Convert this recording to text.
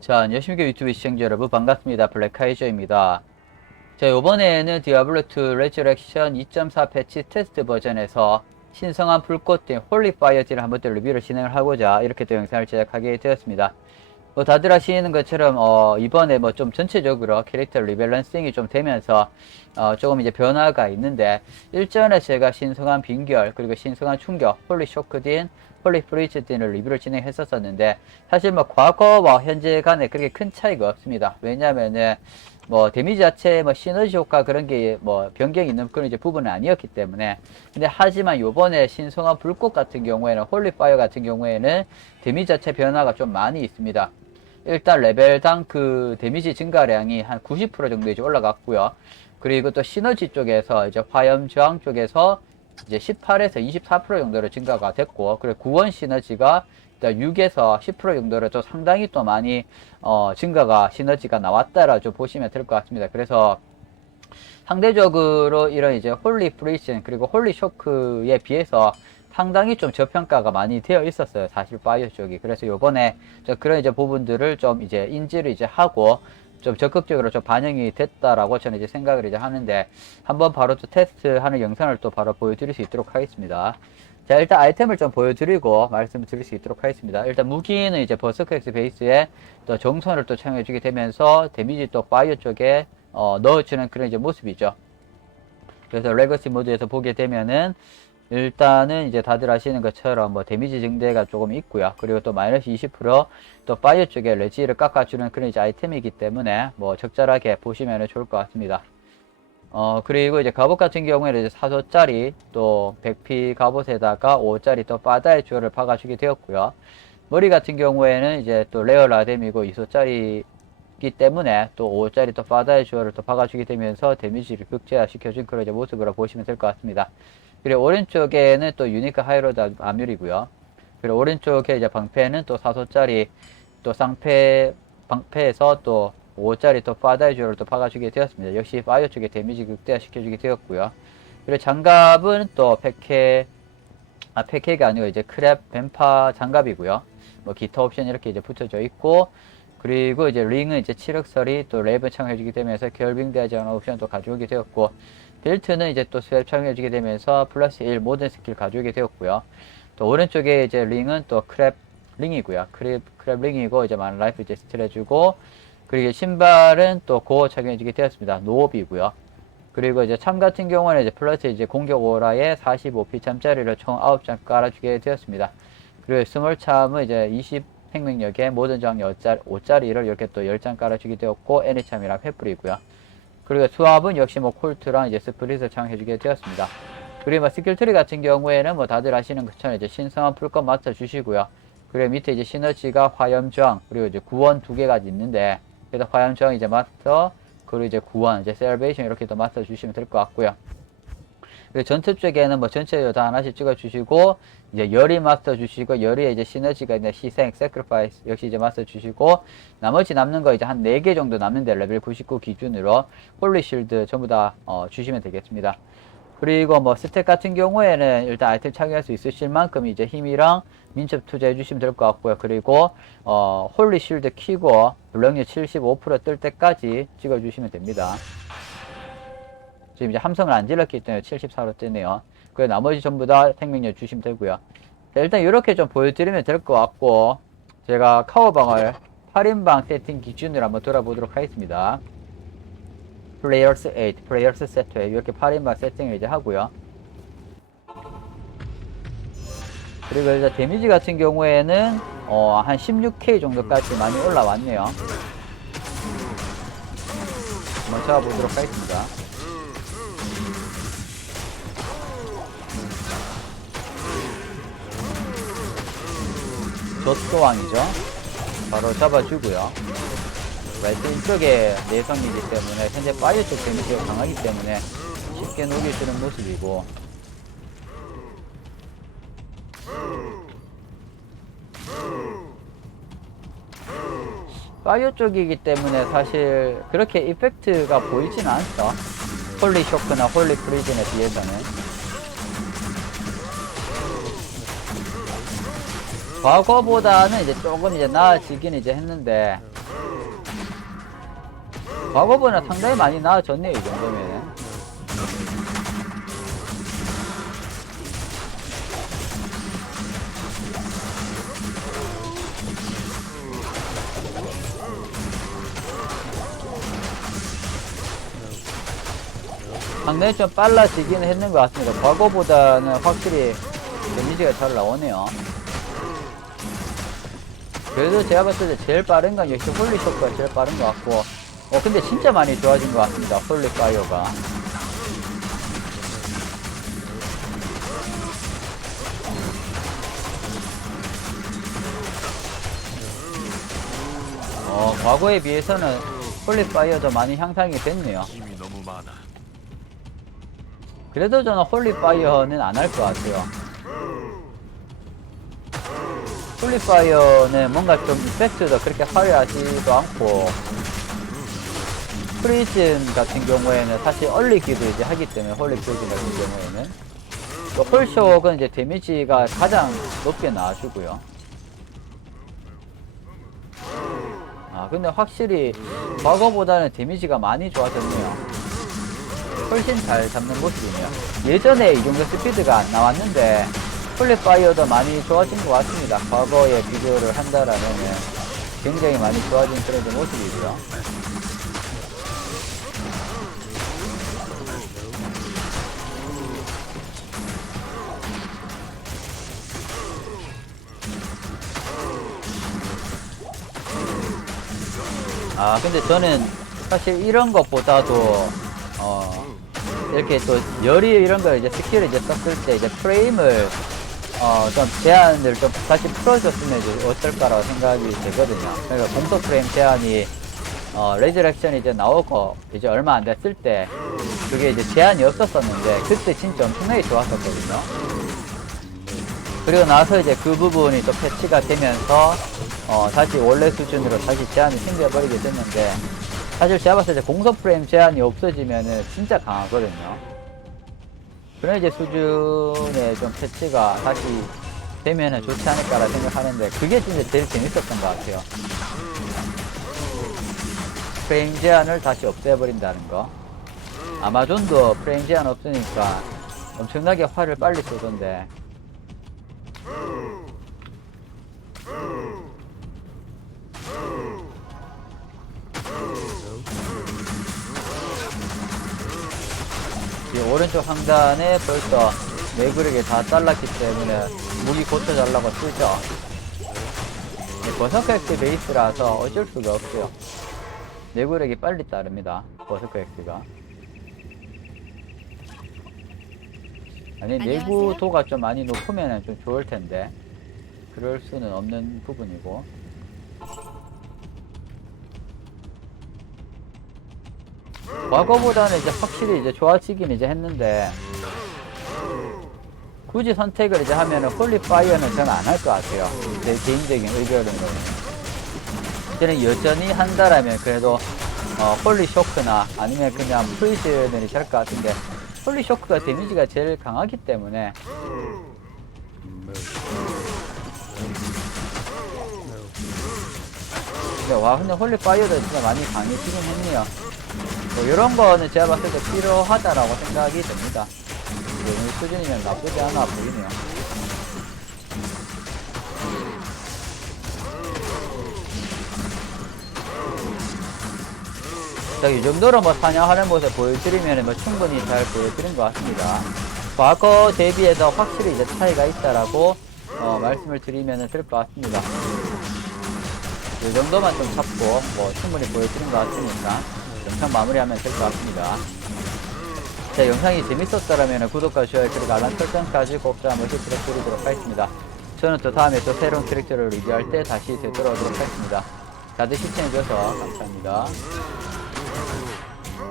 자, 안녕하십니까 유튜브 시청자 여러분 반갑습니다. 블랙카이저입니다. 자, 이번에는 디아블로2 레저렉션 2.4 패치 테스트 버전에서 신성한 불꽃팀 홀리파이어티를 한번 또 리뷰를 진행을 하고자 이렇게 또 영상을 제작하게 되었습니다. 뭐 다들 아시는 것처럼 어, 이번에 뭐 좀 전체적으로 캐릭터 리밸런싱이 좀 되면서 어, 조금 이제 변화가 있는데 일전에 제가 신성한 빈결 그리고 신성한 충격 홀리 쇼크딘 홀리 프리즈딘을 리뷰를 진행했었었는데 사실 뭐 과거와 현재 간에 그렇게 큰 차이가 없습니다. 왜냐면은 뭐 데미지 자체 뭐 시너지 효과 그런 게 뭐 변경이 있는 그런 이제 부분은 아니었기 때문에 근데 하지만 요번에 신성한 불꽃 같은 경우에는 홀리파이어 같은 경우에는 데미지 자체 변화가 좀 많이 있습니다. 일단 레벨당 그 데미지 증가량이 한 90% 정도 이제 올라갔고요. 그리고 또 시너지 쪽에서 이제 화염 저항 쪽에서 이제 18에서 24% 정도로 증가가 됐고, 그리고 구원 시너지가 6에서 10% 정도로 또 상당히 또 많이 어, 증가가 시너지가 나왔다라 좀 보시면 될 것 같습니다. 그래서 상대적으로 이런 이제 홀리 프리즌 그리고 홀리 쇼크에 비해서 상당히 좀 저평가가 많이 되어 있었어요. 사실 바이오 쪽이. 그래서 요번에 저 그런 이제 부분들을 좀 이제 인지를 이제 하고 좀 적극적으로 좀 반영이 됐다라고 저는 이제 생각을 이제 하는데 한번 바로 또 테스트하는 영상을 또 바로 보여드릴 수 있도록 하겠습니다. 자 일단 아이템을 좀 보여드리고 말씀을 드릴 수 있도록 하겠습니다. 일단 무기는 이제 버스크엑스 베이스에 또 정선을 또 착용해주게 되면서 데미지 또 바이오 쪽에 어, 넣어주는 그런 이제 모습이죠. 그래서 레거시 모드에서 보게 되면은 일단은 이제 다들 아시는 것처럼 뭐 데미지 증대가 조금 있고요. 그리고 또 마이너스 20%또 파이어 쪽에 레지를 깎아주는 그런 이제 아이템이기 때문에 뭐 적절하게 보시면 좋을 것 같습니다. 어 그리고 이제 갑옷 같은 경우에는 이제 4조짜리 또 100피 갑옷에다가 5짜리 또 바다의 주얼을 박아주게 되었고요. 머리 같은 경우에는 이제 또 레어 라뎀이고 2소짜리이기 때문에 또 5짜리 또 바다의 주얼을 또 박아주게 되면서 데미지를 극제화시켜준 그런 이제 모습으로 보시면 될 것 같습니다. 그리고 오른쪽에는 또 유니크 하이로드 암율이고요. 그리고 오른쪽에 이제 방패는 또 4소짜리 또 쌍패 방패에서 또 5짜리 또 파다이저를 또 박아주게 되었습니다. 역시 파이어 쪽에 데미지 극대화시켜주게 되었고요. 그리고 장갑은 또 패케 아 패케가 아니고 이제 크랩 뱀파 장갑이고요. 뭐 기타 옵션 이렇게 이제 붙여져 있고 그리고 이제 링은 이제 칠흑설이 또 레이븐 창해주게 되면서 결빙대하지 않은 옵션도 가져오게 되었고 벨트는 이제 또 스왑 착용해주게 되면서 플러스 1 모든 스킬 가져오게 되었고요. 또 오른쪽에 이제 링은 또 크랩 링이고요. 크랩, 크랩 링이고 이제 많은 라이프 이제 스틸 해주고 그리고 신발은 또 고어 착용해주게 되었습니다. 노업이고요. 그리고 이제 참 같은 경우는 이제 플러스 이제 공격 오라에 45피 참짜리를 총 9장 깔아주게 되었습니다. 그리고 스몰 참은 이제 20 생명력에 모든 저항 5짜리를 이렇게 또 10장 깔아주게 되었고 애니참이랑 횃불이고요. 그리고 수압은 역시 뭐 콜트랑 이제 스프릿을 창해주게 되었습니다. 그리고 뭐 스킬 트리 같은 경우에는 뭐 다들 아시는 것처럼 이제 신성한 풀건 맞춰 주시고요. 그리고 밑에 이제 시너지가 화염 저항 그리고 이제 구원 두 개가 있는데 그래서 화염 저항 이제 마스터 그리고 이제 구원 이제 셀베이션 이렇게 또 맞춰 주시면 될 것 같고요. 그리고 전투 쪽에는 뭐 전체적으로 다 하나씩 찍어 주시고 이제 열이 마스터 주시고 열이 이제 시너지가 있는 희생 세크리파이스 역시 이제 마스터 주시고 나머지 남는 거 이제 한 4개 정도 남는데 레벨 99 기준으로 홀리 쉴드 전부 다 어, 주시면 되겠습니다. 그리고 뭐 스택 같은 경우에는 일단 아이템 착용할 수 있으실 만큼 이제 힘이랑 민첩 투자해 주시면 될 것 같고요. 그리고 어, 홀리 쉴드 키고 블럭력 75%뜰 때까지 찍어 주시면 됩니다. 지금 이제 함성을 안 질렀기 때문에 74로 뜨네요. 그 나머지 전부 다 생명력 주시면 되고요. 자, 일단 이렇게 좀 보여드리면 될 것 같고 제가 카워방을 8인방 세팅 기준으로 한번 돌아보도록 하겠습니다. 플레이어스 8, 플레이어스 세트에 이렇게 8인방 세팅을 이제 하고요. 그리고 이제 데미지 같은 경우에는 어, 한 16K 정도까지 많이 올라왔네요. 한번 잡아보도록 하겠습니다. 저토왕이죠. 바로 잡아주고요. 왼쪽 쪽에 내성이기 때문에 현재 파이어 쪽 데미지가 강하기 때문에 쉽게 녹여주는 모습이고 파이어 쪽이기 때문에 사실 그렇게 이펙트가 보이진 않죠. 홀리 쇼크나 홀리 프리즌에 비해서는 과거보다는 이제 조금 이제 나아지긴 이제 했는데 과거보다 상당히 많이 나아졌네요 이 정도면은 상당히 좀 빨라지긴 했는 것 같습니다. 과거보다는 확실히 데미지가 잘 나오네요 그래도 제가 봤을 때 제일 빠른 건 역시 홀리 쇼크가 제일 빠른 것 같고. 어 근데 진짜 많이 좋아진 것 같습니다. 홀리 파이어가. 어 과거에 비해서는 홀리 파이어도 많이 향상이 됐네요. 그래도 저는 홀리 파이어는 안 할 것 같아요 홀리 파이어는 뭔가 좀 이펙트도 그렇게 화려하지도 않고 프리즌 같은 경우에는 사실 얼리기도 이제 하기 때문에 홀리 프리즌 같은 경우에는. 또 홀쇼크는 이제 데미지가 가장 높게 나와주고요. 아 근데 확실히 과거보다는 데미지가 많이 좋아졌네요. 훨씬 잘 잡는 모습이네요. 예전에 이 정도 스피드가 안 나왔는데 홀리파이어도 많이 좋아진 것 같습니다. 과거에 비교를 한다라면은 굉장히 많이 좋아진 그런 좀 모습이고요 아 근데 저는 사실 이런 것보다도 어 이렇게 또 열이 이런 걸 이제 스킬을 이제 썼을 때 이제 프레임을 어 좀 제한을 좀 다시 풀어줬으면 어떨까라고 생각이 되거든요. 그러니까 공속 프레임 제한이 어 레저렉션이 이제 나오고 이제 얼마 안 됐을 때 그게 이제 제한이 없었었는데 그때 진짜 엄청나게 좋았었거든요. 그리고 나서 이제 그 부분이 또 패치가 되면서 어 다시 원래 수준으로 다시 제한이 생겨버리게 됐는데 사실 제가 봤을 때 공속 프레임 제한이 없어지면은 진짜 강하거든요. 그런 이제 수준의 좀 패치가 다시 되면은 좋지 않을까라 생각하는데 그게 진짜 제일 재밌었던 것 같아요. 프레임 제한을 다시 없애버린다는 거. 아마존도 프레임 제한 없으니까 엄청나게 화를 빨리 쏘던데 오른쪽 상단에 벌써 내구력이 다 잘랐기 때문에 무기 고쳐달라고 쓰죠. 버서크 엑스 베이스라서 어쩔 수가 없어요. 내구력이 빨리 따릅니다. 버서크 엑스가. 아니 안녕하세요. 내구도가 좀 많이 높으면 좀 좋을 텐데 그럴 수는 없는 부분이고 과거보다는 이제 확실히 이제 좋아지긴 이제 했는데 굳이 선택을 이제 하면은 홀리 파이어는 저는 안 할 것 같아요. 제 개인적인 의견으로는. 저는 여전히 한다라면 그래도 어, 홀리 쇼크나 아니면 그냥 프리즈는 될것 같은데 홀리 쇼크가 데미지가 제일 강하기 때문에 근데 와 근데 홀리 파이어도 진짜 많이 강해지긴 했네요. 뭐 이런 거는 제가 봤을 때 필요하다라고 생각이 됩니다. 이 수준이면 나쁘지 않아 보이네요. 자, 이 정도로 뭐 사냥하는 모습 보여드리면 뭐 충분히 잘 보여드린 것 같습니다. 과거 대비해서 확실히 이제 차이가 있다라고 어, 말씀을 드리면 될 것 같습니다. 이 정도만 좀 잡고 뭐 충분히 보여드린 것 같으니까 영상 마무리하면 될 것 같습니다. 자, 영상이 재밌었다면 구독과 좋아요 그리고 알람 설정까지 꼭좀 한번 부탁드리도록 하겠습니다. 저는 또 다음에 또 새로운 캐릭터를 리뷰할 때 다시 되돌아오도록 하겠습니다. 다들 시청해주셔서 감사합니다.